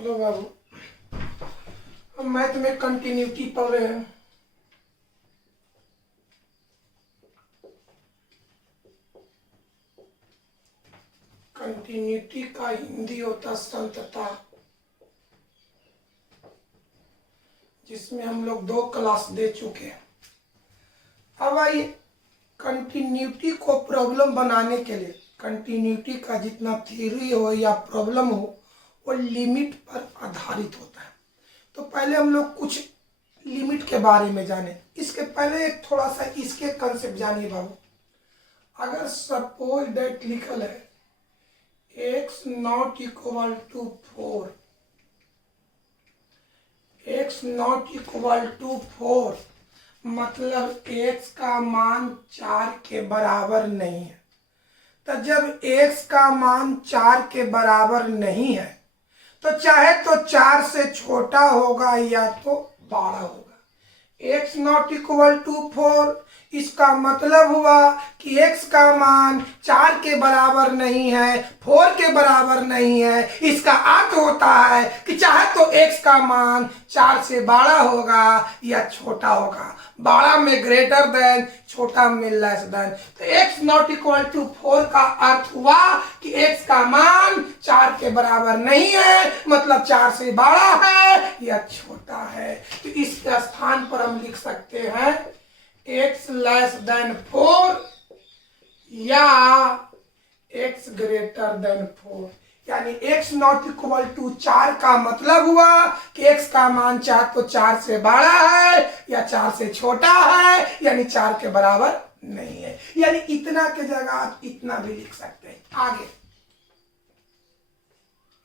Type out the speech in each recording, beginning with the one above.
चलो बाबू, अब मैथ में कंटिन्यूटी पढ़ रहे हैं। कंटिन्यूटी का हिंदी होता संतता, जिसमें हम लोग 2 क्लास दे चुके हैं। अब आइए कंटिन्यूटी को प्रॉब्लम बनाने के लिए, कंटिन्यूटी का जितना थ्योरी हो या प्रॉब्लम हो वो लिमिट पर आधारित होता है। तो पहले हम लोग कुछ लिमिट के बारे में जाने। इसके पहले एक थोड़ा सा इसके कंसेप्ट जानिए बाबू। अगर सपोज दैट लिखल है x not equal to 4, x not equal to 4 मतलब x का मान 4 के बराबर नहीं है। तो जब x का मान 4 के बराबर नहीं है तो चाहे तो 4 से छोटा होगा या तो बड़ा होगा। x नॉट इक्वल टू 4 इसका मतलब हुआ कि x का मान 4 के बराबर नहीं है, 4 के बराबर नहीं है। इसका अर्थ होता है कि चाहे तो x का मान 4 से बड़ा होगा या छोटा होगा। बड़ा में ग्रेटर देन, छोटा में लेस देन। तो x नॉट इक्वल टू 4 का अर्थ हुआ कि x का मान 4 के बराबर नहीं है, मतलब 4 से बड़ा है या छोटा है। तो इसके स्थान पर हम लिख सकते हैं x लेस देन 4 या x ग्रेटर देन 4। यानी x नॉट इक्वल टू 4 का मतलब हुआ कि x का मान चाहे तो 4 से बड़ा है या 4 से छोटा है, यानी 4 के बराबर नहीं है। यानी इतना के जगह आप इतना भी लिख सकते हैं। आगे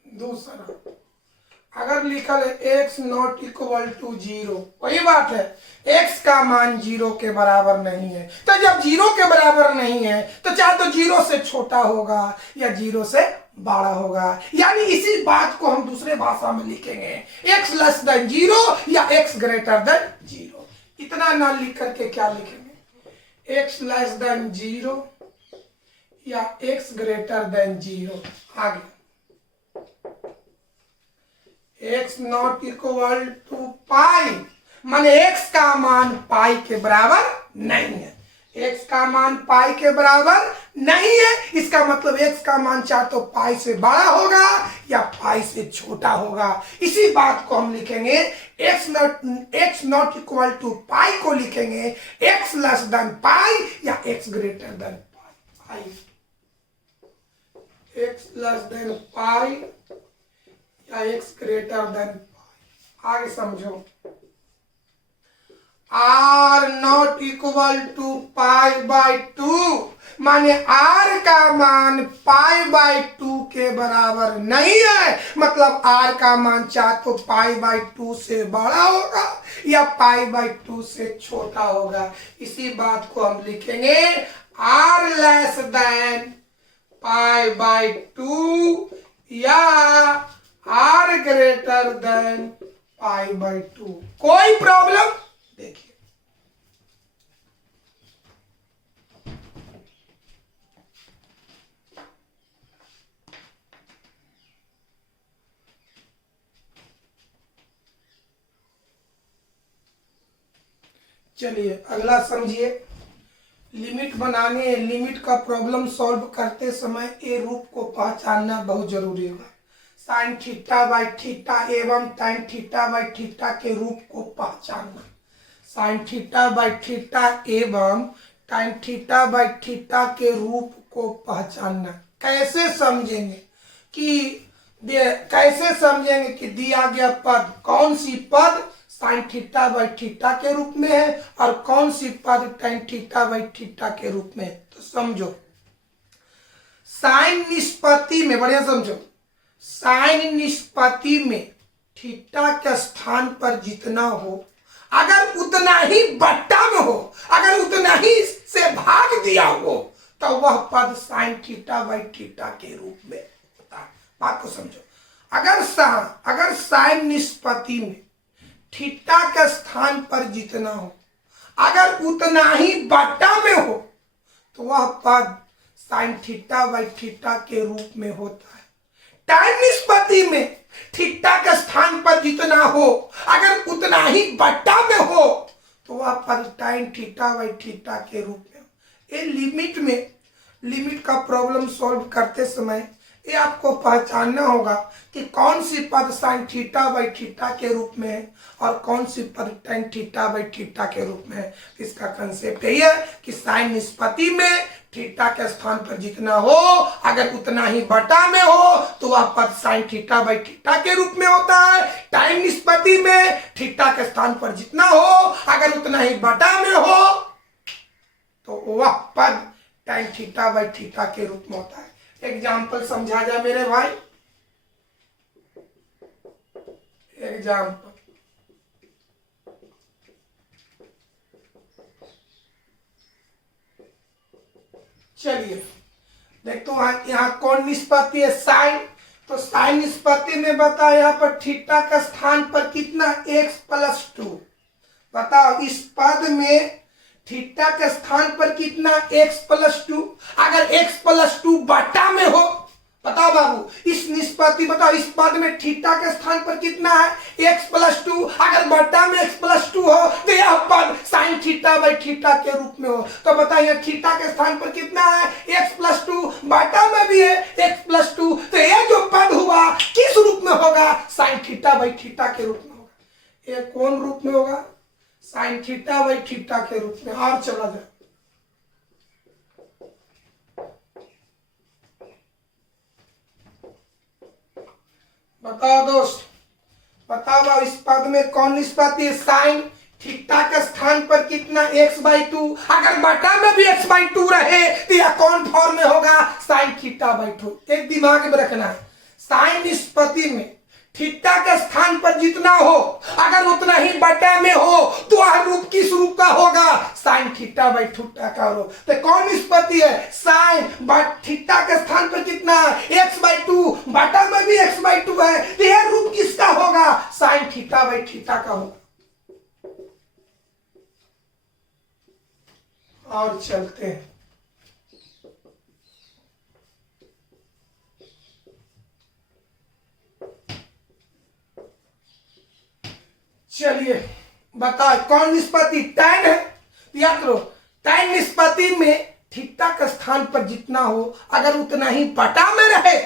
दूसरा, अगर लिखल है x नॉट इक्वल टू 0, वही बात है x का मान 0 के बराबर नहीं है। तो जब 0 के बराबर नहीं है तो चाहे तो 0 से छोटा होगा या 0 से बड़ा होगा। यानी इसी बात को हम दूसरे भाषा में लिखेंगे x लेस देन 0 या x ग्रेटर देन 0। इतना ना लिख करके क्या लिखेंगे, x लेस देन 0 या x ग्रेटर देन 0। आगे x नॉट इक्वल टू पाई माने x का मान पाई के बराबर नहीं है। x का मान पाई के बराबर नहीं है, इसका मतलब x का मान चाहे तो पाई से बड़ा होगा या पाई से छोटा होगा। इसी बात को हम लिखेंगे x not equal to pi को लिखेंगे x लेस देन पाई या x greater than pi. x less than pi या x ग्रेटर देन पाई। आगे समझो, r not equal to pi by 2 माने r का मान पाई बाई 2 के बराबर नहीं है, मतलब r का मान चाहे तो पाई बाई 2 से बड़ा होगा या पाई बाई 2 से छोटा होगा। इसी बात को हम लिखेंगे r less than pi by 2 या r greater than pi by 2। कोई प्रॉब्लम? देखिए चलिए अगला समझिए। लिमिट बनाने, लिमिट का प्रॉब्लम सॉल्व करते समय ए रूप को पहचानना बहुत जरूरी होगा। साइन थीटा बाई थीटा एवं टाइन थीटा बाई थीटा के रूप को पहचानना। साइन थीटा बाई थीटा एवं टाइन थीटा बाई थीटा के रूप को पहचानना। कैसे समझेंगे कि दिया गया पद, कौन सी पद साइन थीटा बाई थीटा के रूप में है और कौन सी पद टाइन थीटा बाई थीटा के रूप में है। तो समझो, साइन निष्पत्ति में, बढ़िया समझो, साइन निष्पत्ति में थीटा के स्थान पर जितना हो अगर उतना ही बट्टा में हो, अगर उतना ही से भाग दिया हो तो वह पद साइन थीटा बाई थीटा के रूप में होता है। बात को समझो, अगर साइन निष्पत्ति में थीटा के स्थान पर जितना हो अगर उतना ही बट्टा में हो तो वह पद साइन थीटा बाई थीटा के रूप में होता है। टाइम निष्पत्ति में थीटा के स्थान पर जितना हो अगर उतना ही बट्टा में हो तो वह पद टाइम थीटा बाई थीटा के रूप में। ये लिमिट का प्रॉब्लम सॉल्व करते समय ये आपको पहचानना होगा कि कौन सी पद साइन थीटा बाई थीटा के रूप में है और कौन सी पद टाइम थीटा बाई थीटा के रूप में है। इसका कंसेप्ट यही है कि साइन निष्पत्ति में थीटा के स्थान पर जितना हो अगर उतना ही बटा में हो तो वह पद साइन थीटा बाई थीटा के रूप में होता है। टाइम निष्पत्ति में थीटा के स्थान पर जितना हो अगर उतना ही बटा में हो तो वह पद टाइम थीटा बाई थीटा के रूप में होता है। एग्जाम्पल समझा जा मेरे भाई। एग्जाम्पल चलिए देखो यहाँ कौन निष्पत्ति है, साइन। तो साइन निष्पत्ति में बताओ यहाँ पर थीटा का स्थान पर कितना x प्लस 2। बताओ इस पद में थीटा के स्थान पर कितना x प्लस 2। अगर x प्लस 2 बटा में हो बताओ बाबू इस निष्पत्ति बताओ इस पद में थीटा के स्थान पर कितना है x प्लस 2। अगर बटा में x प्लस 2 हो तो यह पद साइन थीटा बाई थीटा के रूप में हो। तो बताइए थीटा के स्थान पर कितना है x प्लस 2, बटा में भी है x प्लस 2। तो यह जो पद हुआ किस रूप में होगा, साइन थीटा बाई थीटा के रूप में होगा। यह कौन रूप में होगा, साइन थीटा बाई थीटा के रूप में। और चला जाए बताओ दोस्त, बताओ इस पद में कौन निष्पत्ति है, साइन थीटा के स्थान पर कितना x बाई 2। अगर बटा में भी x बाई 2 रहे तो यह कौन फॉर्म में होगा, साइन थीटा बाई 2। एक दिमाग में रखना है साइन निष्पत्ति में थीटा के स्थान पर जितना हो अगर उतना ही बटा में हो तो वह रूप किस रूप का होगा, साइन थीटा बाई थीटा का रूप। तो कौन निष्पत्ति है, साइन थीटा के स्थान पर कितना x बाई 2, बटा में भी x बाई 2 है तो यह रूप किसका होगा, साइन थीटा बाई थीटा का होगा। और चलते हैं चलिए बताओ कौन निष्पत्ति, टैन है। याद करो टैन निष्पत्ति में थीटा के स्थान पर जितना हो अगर उतना ही बटा में रहे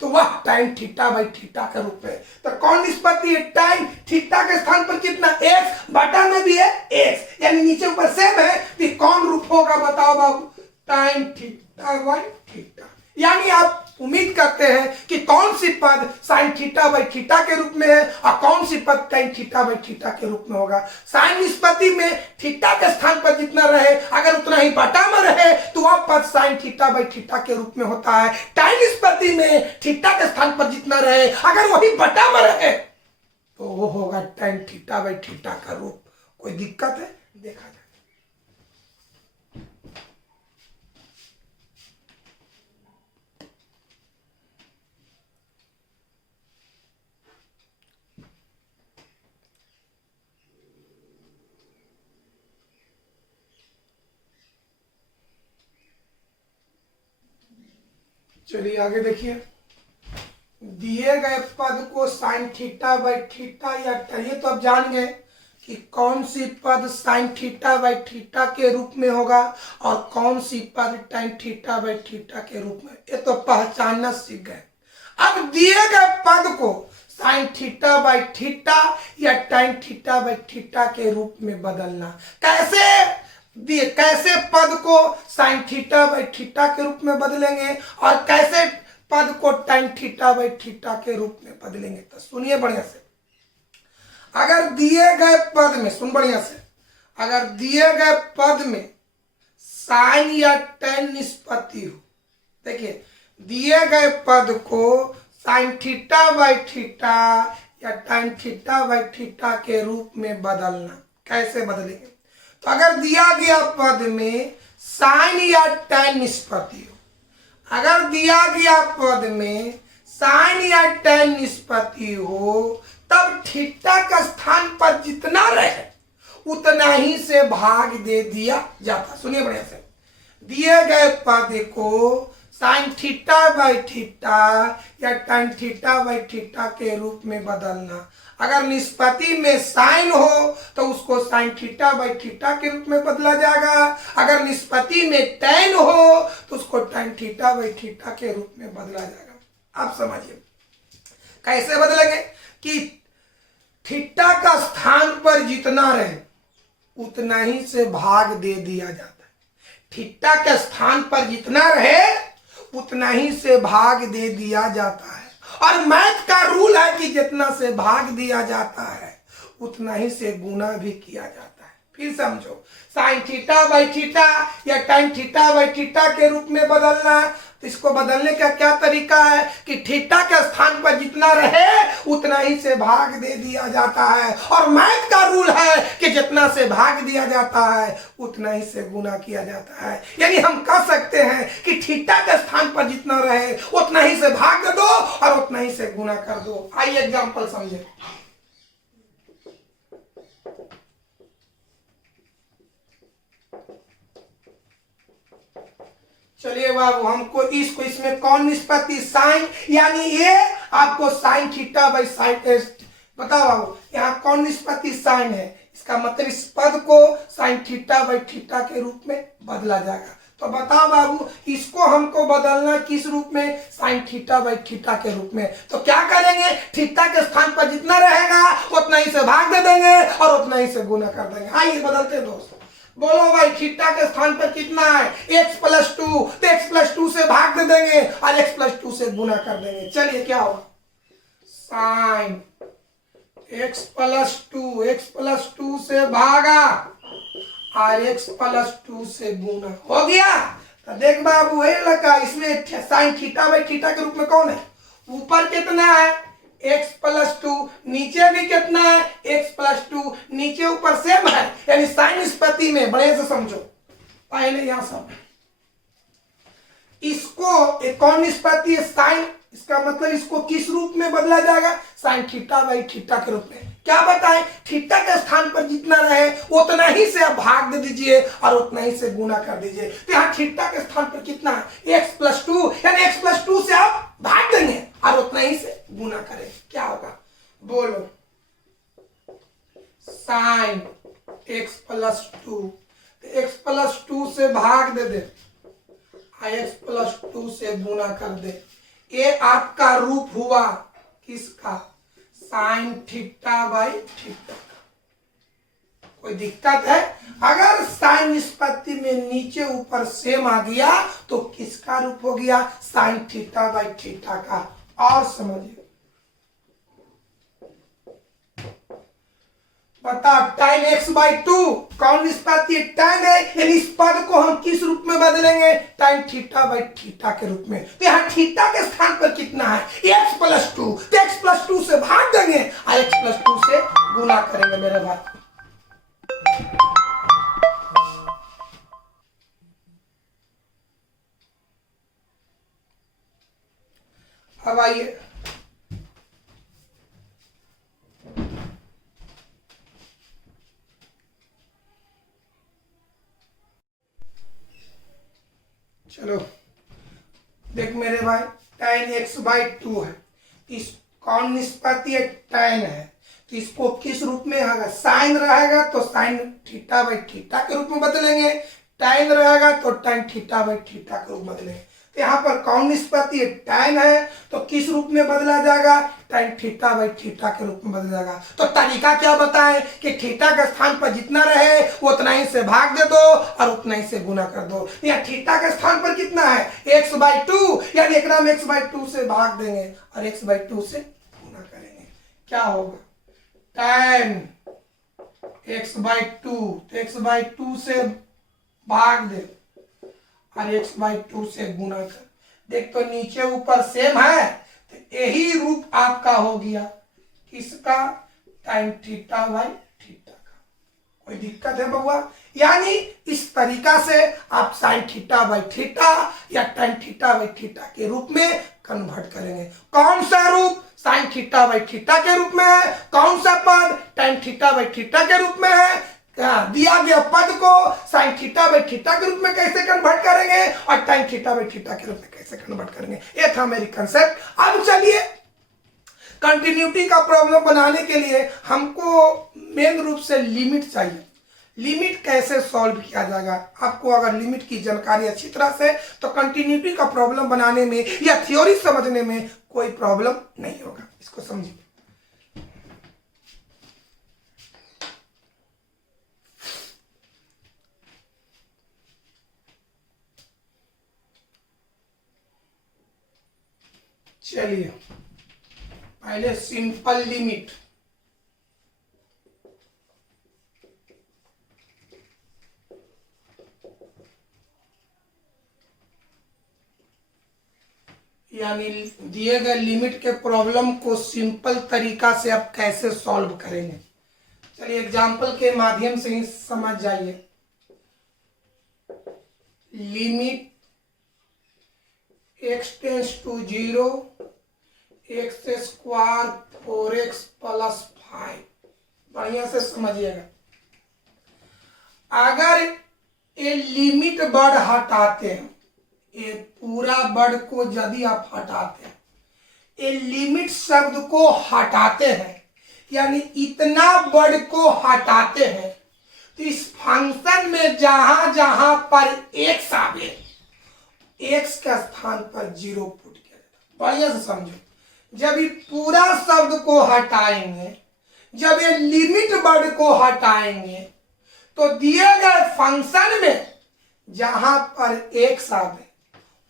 तो वह टैन थीटा बाई थीटा का रूप है। तो कौन निष्पत्ति है, टैन थीटा के स्थान पर कितना x, बटा में भी है x यानी नीचे ऊपर सेम है तो कौन रूप होगा बताओ बाबू, टैन थीटा बाई थीटा। यानी आप उम्मीद करते हैं कि कौन सी पद साइन थीटा बाई थीटा के रूप में है और कौन सी पद टैन थीटा बाई थीटा के रूप में होगा। साइन निष्पत्ति में थीटा के स्थान पर जितना रहे अगर उतना ही बटा में रहे तो वह पद साइन थीटा बाई थीटा के रूप में होता है। टैन निष्पत्ति में थीटा के स्थान पर जितना रहे अगर वही बटा में रहे तो वो होगा टैन थीटा बाई थीटा का रूप। कोई दिक्कत है, देखा जाए। चलिए आगे देखिए, दिए गए पद को साइन थीटा बाई थीटा या ये तो अब जान गए कि कौन सी पद साइन थीटा बाई थीटा के रूप में होगा और कौन सी पद टैन थीटा बाई थीटा के रूप में, ये तो पहचानना सीख गए। अब दिए गए पद को साइन थीटा बाई थीटा या टैन थीटा बाई थीटा के रूप में बदलना। कैसे पद को साइन थीटा बाई थीटा के रूप में बदलेंगे और कैसे पद को टैन थीटा बाई थीटा के रूप में बदलेंगे। तो सुनिए बढ़िया से, अगर दिए गए पद में, सुन बढ़िया से, अगर दिए गए पद में साइन या टैन निष्पत्ति हो, देखिए दिए गए पद को साइन थीटा बाई थीटा या टैन थीटा बाई थीटा के रूप में बदलना। कैसे बदलेंगे, तो अगर दिया गया पद में साइन या टैन निष्पत्ति हो, अगर दिया गया पद में साइन या टैन निष्पत्ति हो तब थीटा का स्थान पर जितना रहे उतना ही से भाग दे दिया जाता। सुनिए बढ़िया से, दिए गए पद को साइन थीटा बाई थीटा या tan थीटा बाई थीटा के रूप में बदलना। अगर निष्पत्ति में साइन हो तो उसको साइन थीटा बाई थीटा के रूप में बदला जाएगा, अगर निष्पत्ति में tan हो तो उसको tan थीटा बाई थीटा के रूप में बदला जाएगा। आप समझिए कैसे बदलेंगे कि थीटा का स्थान पर जितना रहे उतना ही से भाग दे दिया जाता है। थीटा के स्थान पर जितना रहे उतना ही से भाग दे दिया जाता है। और मैथ का रूल है कि जितना से भाग दिया जाता है उतना ही से गुना भी किया जाता है। फिर समझो, साइन थीटा बाई थीटा या tan थीटा बाई थीटा के रूप में बदलना। तो इसको बदलने का क्या तरीका है कि थीटा के स्थान पर जितना रहे उतना ही से भाग दे दिया जाता है। और मैथ का रूल है कि जितना से भाग दिया जाता है उतना ही से गुना किया जाता है। यानी हम कह सकते हैं कि थीटा के स्थान पर जितना रहे उतना ही से भाग दे दो और उतना ही से गुना कर दो। आइए एग्जाम्पल समझे। चलिए बाबू, हमको इसको इसमें कौन निष्पत्ति साइन, यानी ये आपको साइन थीटा बाई साइन बताओ बाबू, यहाँ कौन निष्पत्ति साइन है। इसका मतलब इस पद को साइन थीटा बाई थीटा के रूप में बदला जाएगा। तो बताओ बाबू, इसको हमको बदलना किस रूप में, साइन थीटा बाई थीटा के रूप में। तो क्या करेंगे, थीटा के स्थान पर जितना रहेगा उतना ही से भाग दे देंगे और उतना ही से गुना कर देंगे। आइए बदलते दोस्त, बोलो भाई थीटा के स्थान पर कितना है, x प्लस 2, तो x प्लस 2 से भाग दे देंगे और x प्लस 2 से गुना कर देंगे। चलिए क्या होगा, साइन x प्लस 2 से भागा और x प्लस 2 से गुना हो गया। तो देख बाबू ये लगा, इसमें साइन थीटा बाई थीटा के रूप में कौन है, ऊपर कितना है x प्लस 2, नीचे भी कितना है x प्लस 2, नीचे ऊपर सेम है। यानी साइन निष्पत्ति में बड़े से समझो, पहले यहां सब इसको एक कौन निष्पत्ति है साइन, इसका मतलब इसको किस रूप में बदला जाएगा, साइन थीटा बाई थीटा के रूप में। क्या बताएं, थीटा के स्थान पर जितना रहे उतना ही से आप भाग दे दीजिए और उतना ही से गुना कर दीजिए। तो यहाँ थीटा के स्थान पर कितना है x प्लस 2, यानी x प्लस 2 से आप भाग देंगे और उतना ही से गुना करें। क्या होगा बोलो, sine x plus 2, x plus 2 से भाग दे x प्लस 2 से गुना कर दे। ये आपका रूप हुआ किसका, साइन थीटा बाई थीटा का। कोई दिक्कत है, अगर साइन निष्पत्ति में नीचे ऊपर सेम आ गया तो किसका रूप हो गया, साइन थीटा बाई थीटा का। और समझिए, बता tan x बाई 2 कौन निष्पत्ति tan है, यानी इस पद को हम किस रूप में बदलेंगे, tan थीटा बाई थीटा के रूप में। तो यहाँ थीटा के स्थान पर कितना है x प्लस 2, तो x प्लस 2 से भाग देंगे और x प्लस 2 से गुना करेंगे मेरे भाई। अब आइए चलो देख मेरे भाई, tan x बाई 2 है, इस कौन निष्पत्ति है, tan है। तो इसको किस रूप में आएगा, साइन रहेगा तो साइन थीटा बाई थीटा के रूप में बदलेंगे, tan रहेगा तो tan थीटा बाई थीटा के रूप में बदलेंगे। तो यहाँ पर कौन निष्पत्ति है, tan है, तो किस रूप में बदला जाएगा, tan थीटा बाई थीटा के रूप में बदला जाएगा। तो तरीका क्या बताएं कि थीटा के स्थान पर जितना रहे वो उतना ही से भाग दे दो और उतना ही से गुना कर दो। या थीटा के स्थान पर कितना है x बाई 2, यानी एक नाम x बाई 2 से भाग देंगे और x बाई 2 से गुना करेंगे। क्या होगा, tan x बाई 2, तो x बाई 2 से भाग दे और x बाई 2 से गुना कर। देख तो नीचे ऊपर सेम है, तो यही रूप आपका हो गया किसका, tan थीटा बाई थीटा का। कोई दिक्कत है बउआ, यानी इस तरीका से आप साइन थीटा बाई थीटा या tan थीटा बाई थीटा के रूप में कन्वर्ट करेंगे। कौन सा रूप, साइन थीटा बाई थीटा के रूप में है, कौन सा पद tan थीटा बाई थीटा के रूप में है। दिया गया पद को साइन थीटा बाई थीटा के रूप में कैसे कन्वर्ट करेंगे, और tan थीटा बाई थीटा के रूप में कैसे कन्वर्ट करेंगे, ये था मेरी कंसेप्ट। अब चलिए कंटिन्यूटी का प्रॉब्लम बनाने के लिए हमको मेन रूप से लिमिट चाहिए। लिमिट कैसे सॉल्व किया जाएगा, आपको अगर लिमिट की जानकारी अच्छी तरह से, तो कंटिन्यूटी का प्रॉब्लम बनाने में या थ्योरी समझने में कोई प्रॉब्लम नहीं होगा। इसको समझिए। चलिए पहले सिंपल लिमिट, यानी दिए गए लिमिट के प्रॉब्लम को सिंपल तरीका से आप कैसे सॉल्व करेंगे। चलिए एग्जांपल के माध्यम से ही समझ जाइए। Limit x tends to 0 x square 4x plus 5, बढ़िया से समझिएगा। अगर ये लिमिट वर्ड हटाते हैं, ये पूरा वर्ड को यदि आप हटाते हैं, ये लिमिट शब्द को हटाते हैं, यानी इतना वर्ड को हटाते हैं, तो इस फंक्शन में जहां जहां पर x आवे, x के स्थान पर 0 पुट किया जाता है। बढ़िया से समझो, जब ये पूरा शब्द को हटाएंगे, जब ये लिमिट वर्ड को हटाएंगे, तो दिए गए फंक्शन में जहां पर x आवे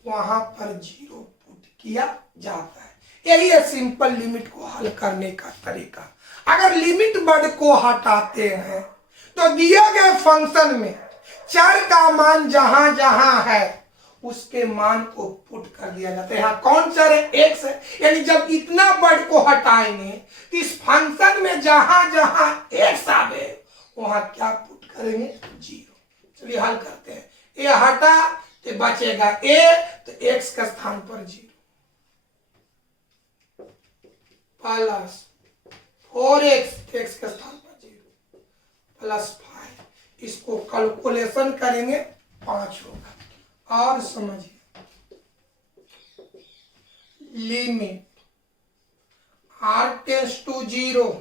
वहां पर 0 पुट किया जाता है। यही है सिंपल लिमिट को हल करने का तरीका। अगर लिमिट वर्ड को हटाते हैं तो दिए गए फंक्शन में चर का मान जहां जहां है उसके मान को पुट कर दिया जाता है। यहाँ कौन चर है, x है, यानी जब इतना वर्ड को हटाएंगे तो इस फंक्शन में जहां जहां x आवे वहां क्या पुट करेंगे, 0। चलिए हल करते हैं। ये हटा तो बचेगा a, तो x के स्थान पर 0 प्लस 4x, x के स्थान पर 0 प्लस 5, इसको कैलकुलेशन करेंगे 5 होगा। और समझिए, लिमिट r टेंस टू 0,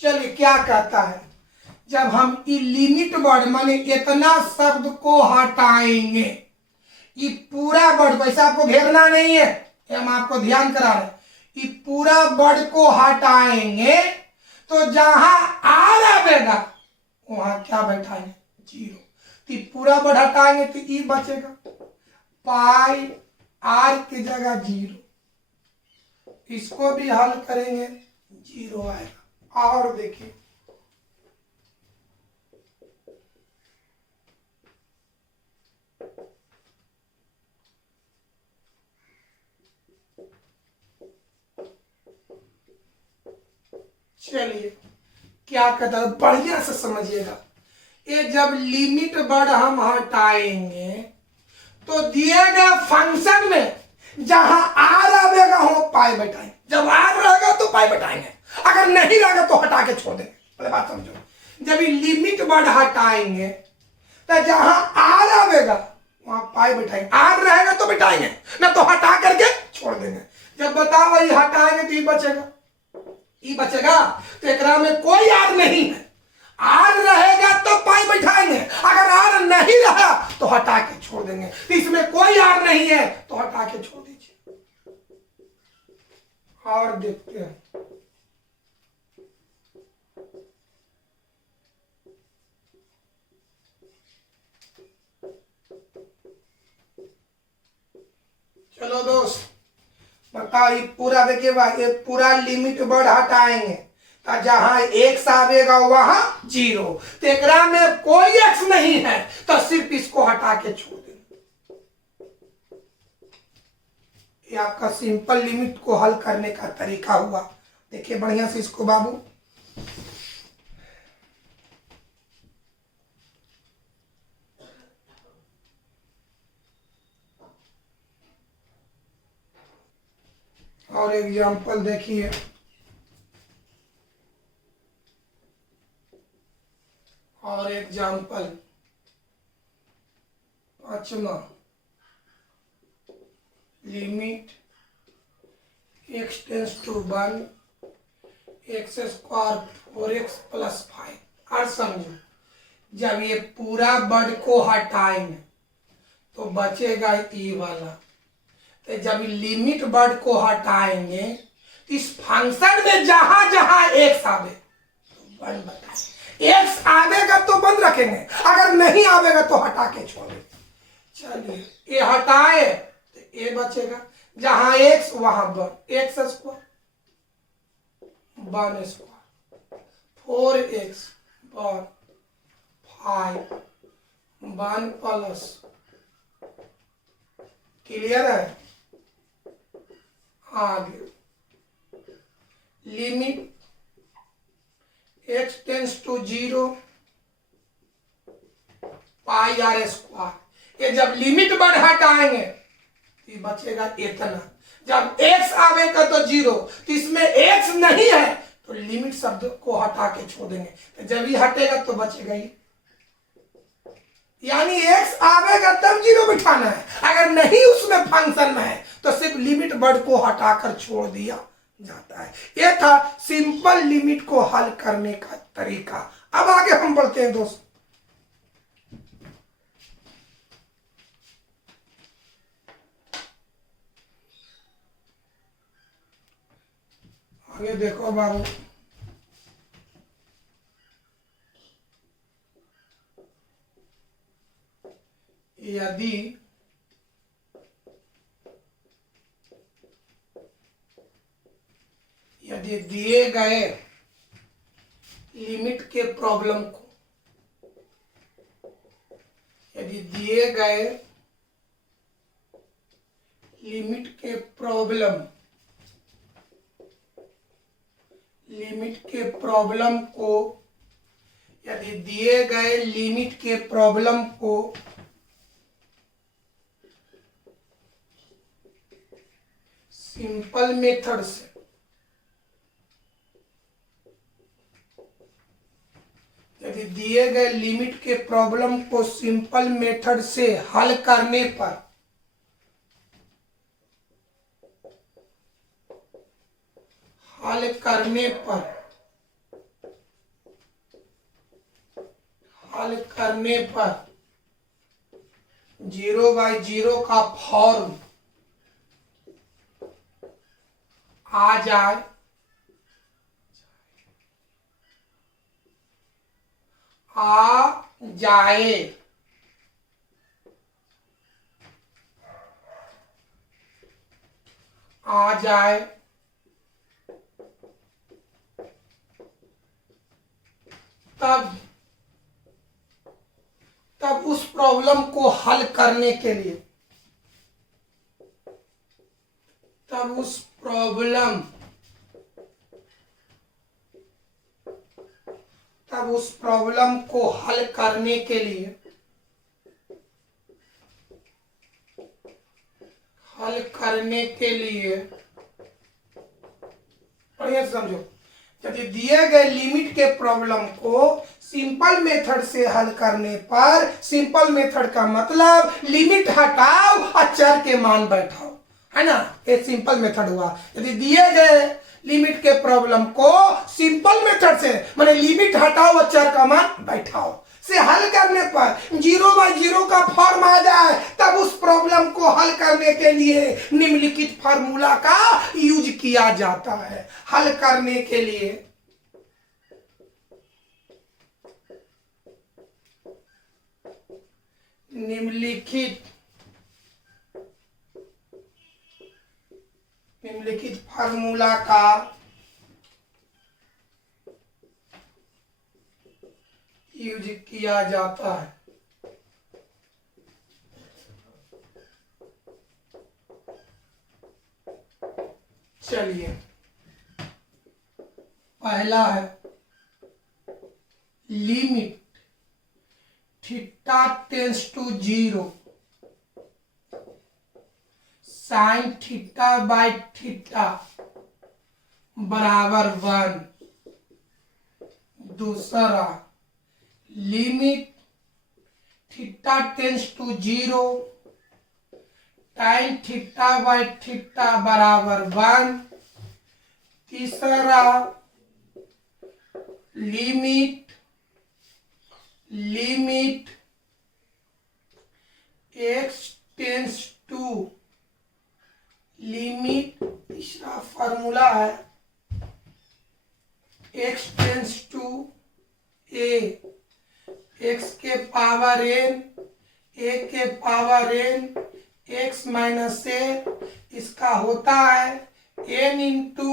चलिए क्या कहता है, जब हम ये लिमिट वर्ड माने इतना शब्द को हटाएंगे, ये पूरा वर्ड, वैसे आपको घेरना नहीं है, हम आपको ध्यान करा रहे हैं, ये पूरा वर्ड को हटाएंगे तो जहां आर आवेगा वहां क्या बैठाएंगे, 0। तो पूरा वर्ड हटाएंगे तो ई बचेगा, पाई आर की जगह 0, इसको भी हल करेंगे 0 आएगा। और देखिए चलिए क्या कहता है, बढ़िया से समझिएगा। ये जब लिमिट वर्ड हम हटाएंगे तो दिए गए फंक्शन में जहां आर आवेगा वो पाई बैठाएंगे, जब आर रहेगा तो पाई बैठाएंगे, अगर नहीं रहेगा तो हटा के छोड़ देंगे। पहले बात समझो, जब ये लिमिट वर्ड हटाएंगे तो जहां आर आवेगा वहां पाई बैठाएंगे, आर रहेगा तो बैठाएंगे, ना तो हटा करके छोड़ देंगे। जब बताओ ये हटाएंगे तो ये बचेगा, ये बचेगा, तो एकरा में कोई आर नहीं है, आर रहेगा तो पाई बैठाएंगे, अगर आर नहीं रहा तो हटा के छोड़ देंगे। तो इसमें कोई आर नहीं है तो हटा के छोड़ दीजिए। और देखते हैं, चलो दोस्त बताओ, ये पूरा देखिए भाई, ये पूरा लिमिट वर्ड हटाएंगे तो जहां x आवेगा वहां 0, तो एकरा में कोई x नहीं है तो सिर्फ इसको हटा के छोड़ देंगे। ये आपका सिंपल लिमिट को हल करने का तरीका हुआ। देखिए बढ़िया से इसको बाबू, और एग्जांपल देखिए, और एग्जांपल, पांचवा limit x tends to 1 x square 4x plus 5। और समझो जब ये पूरा वर्ड को हटाएंगे तो बचेगा ई वाला। तो जब लिमिट वर्ड को हटाएंगे तो इस फंक्शन में जहां जहां एक्स आवे तो 1 बताए। एक्स आवेगा तो बंद रखेंगे, अगर नहीं आवेगा तो हटा के छोड़ेंगे। चलिए ये हटाए तो ए बचेगा, जहां एक्स वहां 1 x square 1 square 4x 1 5 1 plus. Clear है? आगे limit x tends to 0 pi r square. ये जब लिमिट बढ़ हटाएंगे तो ये बचेगा इतना। जब x आवेगा तो 0, तो इसमें x नहीं है तो लिमिट शब्द को हटा के छोड़ देंगे। तो जब ये हटेगा तो बचेगा ये, यानी x आवेगा तब 0 बिठाना है, अगर नहीं उसमें फंक्शन में है तो सिर्फ लिमिट वर्ड को हटाकर छोड़ दिया जाता है। यह था सिंपल लिमिट को हल करने का तरीका। अब आगे हम बढ़ते हैं दोस्त। आगे देखो बाबू, यदि दिए गए लिमिट के प्रॉब्लम को, यदि दिए गए लिमिट के प्रॉब्लम को, यदि दिए गए लिमिट के प्रॉब्लम को सिंपल मेथड से यदि दिए गए लिमिट के प्रॉब्लम को सिंपल मेथड से हल करने पर हल करने पर 0/0 का फॉर्म आ जाए तब उस प्रॉब्लम को हल करने के लिए, तब उस प्रॉब्लम को हल करने के लिए बढ़िया समझो। यदि दिए गए लिमिट के प्रॉब्लम को सिंपल मेथड से हल करने पर, सिंपल मेथड का मतलब लिमिट हटाओ और चर के मान बैठाओ, है ना? ये सिंपल मेथड हुआ। यदि दिए गए लिमिट के प्रॉब्लम को सिंपल मेथड से, माने लिमिट हटाओ और चर का मान बैठाओ से हल करने पर 0/0 का फॉर्म आ जाए, तब उस प्रॉब्लम को हल करने के लिए निम्नलिखित फार्मूला का यूज किया जाता है। हल करने के लिए निम्नलिखित फार्मूला का यूज किया जाता है। चलिए पहला है limit theta tends to 0 sine theta by theta बराबर 1। दूसरा लिमिट थीटा टेंस टू 0, टाइन थीटा बाय थीटा बराबर 1। तीसरा limit x tends to limit, तीसरा फॉर्मूला है x tends to a, x के पावर n, a के power n, x minus a, इसका होता है n इंटू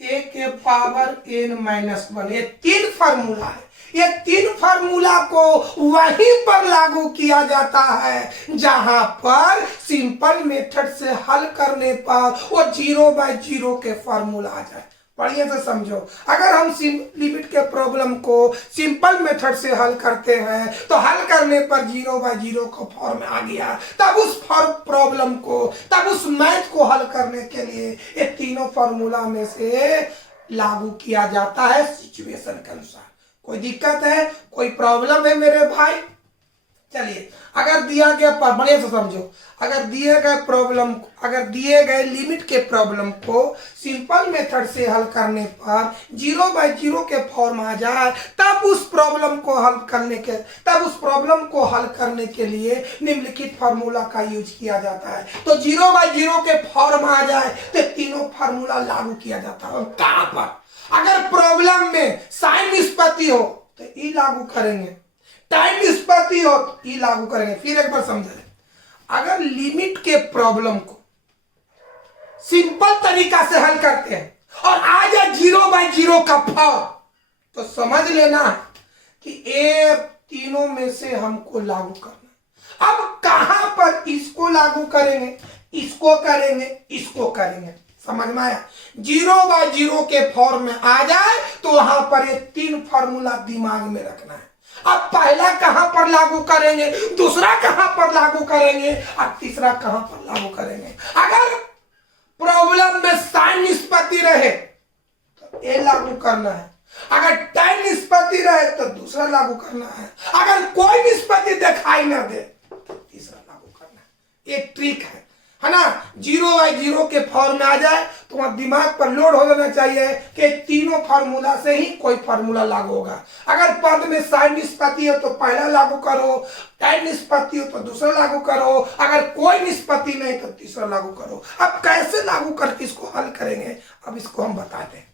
a के पावर n माइनस 1। ये तीन फार्मूला है। ये तीन फार्मूला को वहीं पर लागू किया जाता है जहां पर सिंपल मेथड से हल करने पर वो 0/0 के फार्मूला आ जाए। बढ़िया से समझो, अगर हम लिमिट के प्रॉब्लम को सिंपल मेथड से हल करते हैं तो हल करने पर 0/0 का फॉर्म आ गया, तब उस प्रॉब्लम को, तब उस मैथ को हल करने के लिए ये तीनों फॉर्मूला में से लागू किया जाता है सिचुएशन के अनुसार। कोई दिक्कत है, कोई प्रॉब्लम है मेरे भाई? चलिए, अगर दिया गया, बढ़िया से समझो, अगर दिए गए प्रॉब्लम, अगर दिए गए लिमिट के प्रॉब्लम को सिंपल मेथड से हल करने पर 0/0 के फॉर्म आ जाए, तब उस प्रॉब्लम को हल करने के लिए निम्नलिखित फार्मूला का यूज किया जाता है। तो 0/0 के फॉर्म आ जाए तो तीनों फार्मूला लागू किया जाता है। कहां पर? अगर प्रॉब्लम में साइन निष्पत्ति हो तो ई लागू करेंगे, टाइम निष्पत्ति हो तो ई लागू करेंगे। फिर एक बार समझे, अगर लिमिट के प्रॉब्लम को सिंपल तरीका से हल करते हैं और आ जाए 0/0 का फॉर्म, तो समझ लेना कि ये तीनों में से हमको लागू करना। अब कहां पर इसको लागू करेंगे, इसको करेंगे, इसको करेंगे, समझ में आया? 0/0 के फॉर्म में आ जाए तो वहां पर ये तीन फार्मूला दिमाग में रखना है। अब पहला कहां पर लागू करेंगे, दूसरा कहां पर लागू करेंगे और तीसरा कहां पर लागू करेंगे। अगर प्रॉब्लम में साइन निष्पत्ति रहे तो ए लागू करना है, अगर टाइम निष्पत्ति रहे तो दूसरा लागू करना है, अगर कोई निष्पत्ति दिखाई ना दे तो तीसरा लागू करना है। एक ट्रिक है ना? 0/0 के फॉर्म में आ जाए तो वहां दिमाग पर लोड हो जाना चाहिए कि तीनों फार्मूला से ही कोई फार्मूला लागू होगा। अगर पद में साइन निष्पत्ति हो तो पहला लागू करो, टाइम निष्पत्ति हो तो दूसरा लागू करो, अगर कोई निष्पत्ति नहीं तो तीसरा लागू करो। अब कैसे लागू करके इसको हल करेंगे, अब इसको हम बताते हैं।